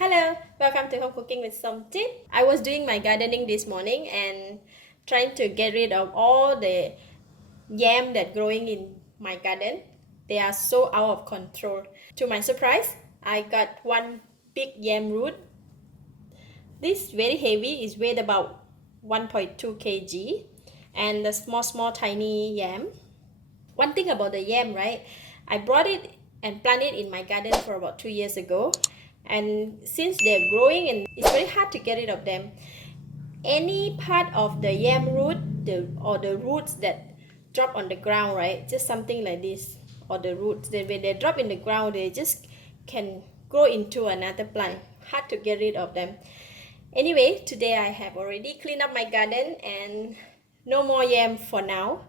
Hello, welcome to Home Cooking with Something. I was doing my gardening this morning and trying to get rid of all the yam that growing in my garden. They are so out of control. To my surprise, I got one big yam root. This very heavy is weighed about 1.2 kg and the small tiny yam. One thing about the yam, right? I brought it and planted it in my garden for about 2 years ago, and since they're growing and it's very hard to get rid of them. Any part of the yam root or the roots that drop on the ground, right? Just something like this, or the roots, then when they drop in the ground, they just can grow into another plant. Hard to get rid of them. Anyway, today I have already cleaned up my garden and no more yam for now.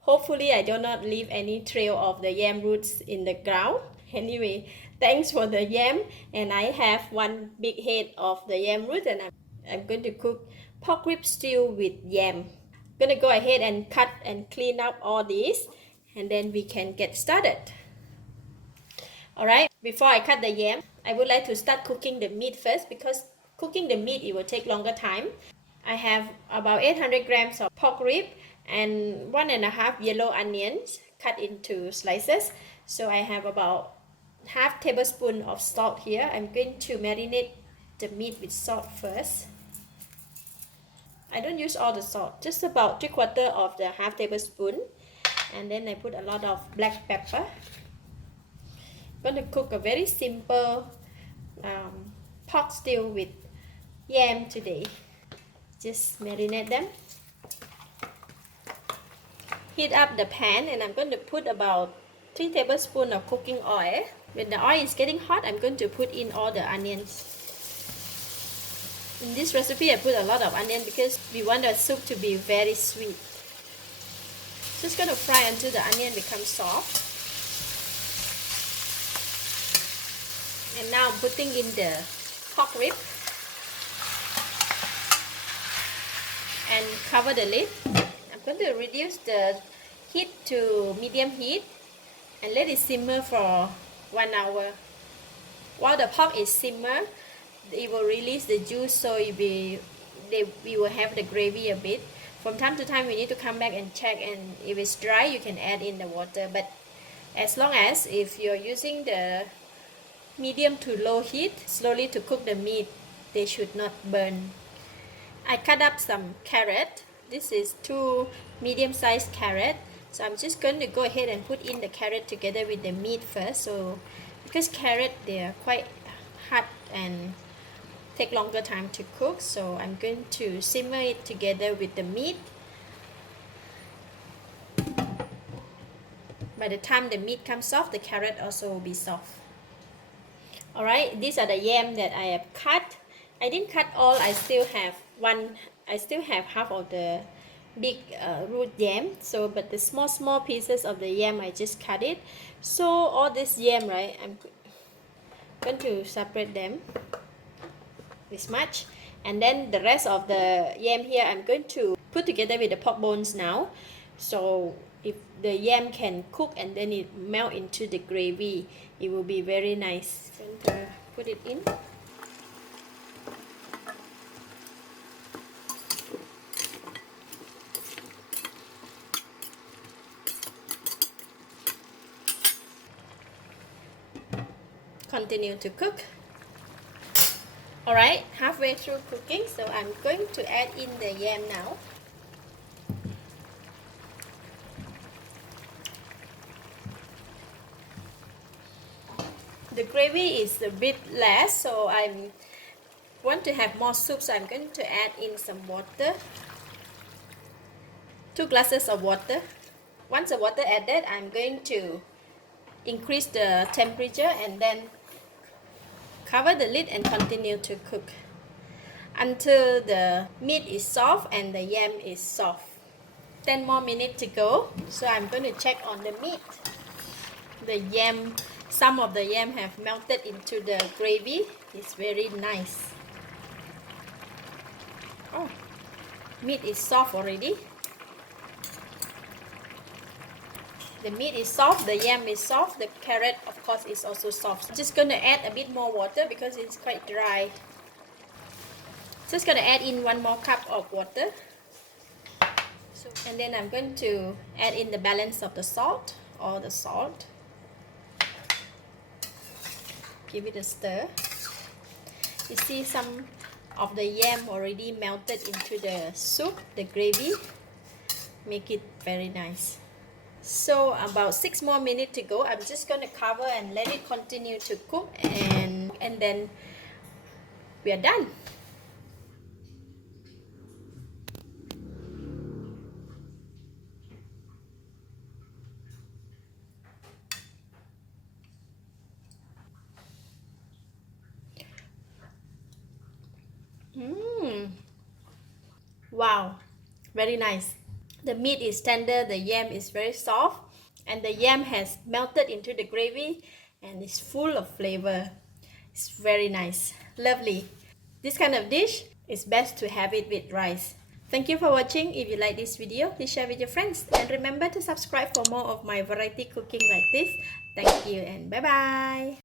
Hopefully I do not leave any trail of the yam roots in the ground. Anyway, thanks for the yam, and I have one big head of the yam root, and I'm going to cook pork rib stew with yam. I'm gonna go ahead and cut and clean up all these, and then we can get started. Alright, before I cut the yam, I would like to start cooking the meat first, because cooking the meat, it will take longer time. I have about 800 grams of pork rib and 1.5 yellow onions cut into slices. So I have about half tablespoon of salt here. I'm going to marinate the meat with salt first. I don't use all the salt, just about 3/4 of the half tablespoon. And then I put a lot of black pepper. I'm going to cook a very simple pork stew with yam today. Just marinate them. Heat up the pan, and I'm going to put about 3 tablespoons of cooking oil. When the oil is getting hot, I'm going to put in all the onions. In this recipe, I put a lot of onion because we want the soup to be very sweet. Just going to fry until the onion becomes soft. And now I'm putting in the pork rib and cover the lid. I'm going to reduce the heat to medium heat and let it simmer for 1 hour. While the pork is simmer, it will release the juice, so we will have the gravy a bit. From time to time we need to come back and check, and if it's dry you can add in the water, but as long as if you're using the medium to low heat slowly to cook the meat, they should not burn. I cut up some carrot. This is 2 medium-sized carrot. So I'm just going to go ahead and put in the carrot together with the meat first. So because carrot, they are quite hot and take longer time to cook, so I'm going to simmer it together with the meat. By the time the meat comes soft, the carrot also will be soft. Alright, these are the yam that I have cut. I didn't cut all, I still have half of the big root yam. So but the small pieces of the yam, I just cut it. So all this yam, right, I'm going to separate them this much, and then the rest of the yam here I'm going to put together with the pork bones now, so if the yam can cook and then it melt into the gravy, it will be very nice. And put it in. Continue to cook. Alright, halfway through cooking, so I'm going to add in the yam now. The gravy is a bit less, so I want to have more soup, so I'm going to add in some water. 2 glasses of water. Once the water added, I'm going to increase the temperature and then cover the lid and continue to cook until the meat is soft and the yam is soft. 10 more minutes to go, so I'm going to check on the meat. The yam, some of the yam have melted into the gravy. It's very nice. Oh, meat is soft already. The meat is soft, the yam is soft, the carrot of course is also soft. I'm just gonna add a bit more water because it's quite dry. Just gonna add in 1 more cup of water. And then I'm going to add in the balance of the salt, all the salt. Give it a stir. You see some of the yam already melted into the soup, the gravy. Make it very nice. So about 6 more minutes to go. I'm just going to cover and let it continue to cook, and then we are done. Wow, very nice. The meat is tender, the yam is very soft, and the yam has melted into the gravy and is full of flavor. It's very nice, lovely. This kind of dish is best to have it with rice. Thank you for watching. If you like this video, please share with your friends, and remember to subscribe for more of my variety cooking like this. Thank you and bye bye.